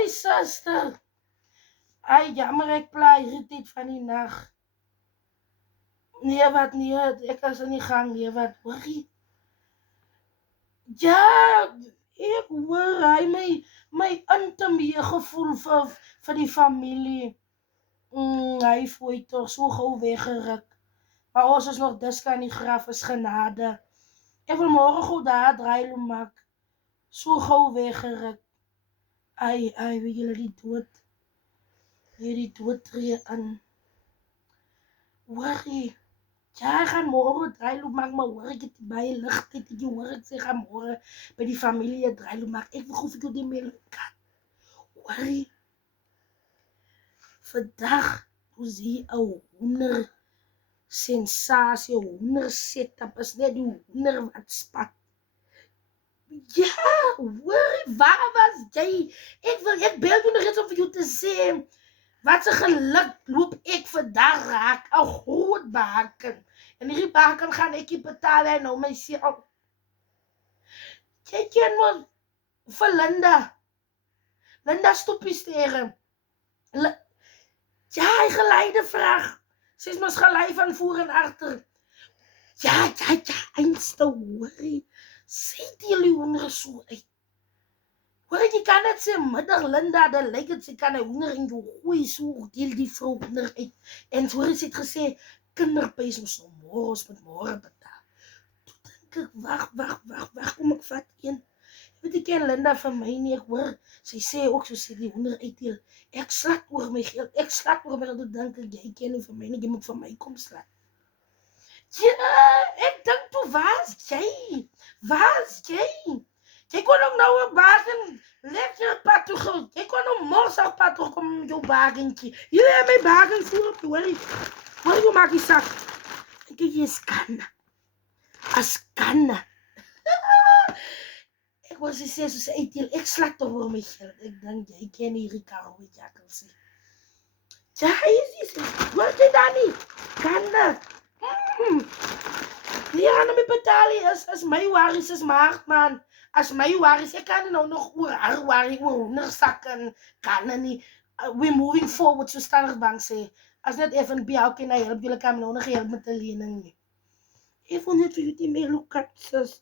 Ai, suster. Ai, jammer, ek pla hierdie tyd van die nag. Nee, wat nie, ek is in die gang, nee, wat, hoorie. Ja, ek hoor hy my intimie gevoel vir die familie. Hy voel toch so gauw weggeruk. Maar ons is nog diska in die graf, is genade. Ek wil morgen goed daar draaien maak. So gauw weggeruk. Ai, wie julle die dood. Die dood tree in. Hoorie. Ja, ek gaan morgen draailoop maak, maar hoor ek het baie lichtheid, ek hoor ek sê, gaan morgen by die familie draailoop maak, ek wil goed vir jou die meer kan. Hoorie, vandag, toe sê een hoender sensatie, hoender setup, is net die hoender wat spat. Ja, hoorie, waar was jy? Ek bel jou nog eens om vir jou te sê, wat se geluk loop ek vandag raak, een groot baken. En hierdie baken gaan ek nie betaal en nou myself. Jy ken mos vir Linda Stoepiestere. Ja, hy geleide vraag. Sy is mos gelei van voor en achter. Ja, eindste hoorie. Sê die jullie hoender so uit. Hoor jy kan het sê, middag Linda, dan lyk het sy kan een hoender in jou gooi, so deel die vrou hoender uit. En voor sy het gesê, kinderpijs ons nou morgen, ons moet morgen betaal. Toe denk ek, wacht, kom ek vat een. Weet ek ken Linda van my nie, ek hoor, sy sê ook, so sê die hoender uitdeel, ek slat oor my geld, toe denk ek, jy ken nie van my nie, jy moet van my kom slat. Ja, ek denk toe, waar is jy? Jy kon ook nou een baken, lekker pad toe gaan. Jy kon ook morsig pad toe kom met jou bakentje. Jullie hebben my baken voor op, hoorie. Hoorie, jy maak die sak. En kijk, jy is kanne. Ek wil sy sê, soos uitdeel, ek slat toch oor my geld. Ek denk, jy ken hierdie Karel wat jy kan sê. Ja, hy is die, hoor jy daar nie? Kanne. Nee, gaan my betaal, is my waries, is maagd, man. As my waries, ek kan nou nog oor haar warie, oor hoendersakken, kan nie. We're moving forward, so Standardbank sê. As net even by jou kan hy help, julle kan my nou nog help met die lening nie. Ek wil net vir jou die meer lokat, sis.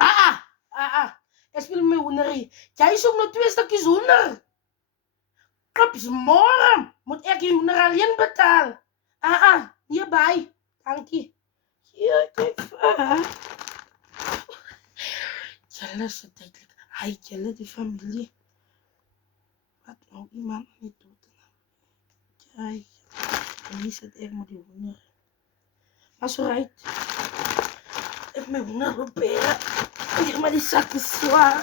Ek speel my hoenderie. Jy is ook nog 2 stukkies hoender. Klops, morgen moet ek die hoender alleen betaal. Hierbij. Dankie. Hier, kijk, julle so duidelik, julle die familie, wat nou iemand nie dood. Jy, en hier sit ek met die hoender. Maar so right, ek my hoender loop bere, ek maar die sak is zwaar.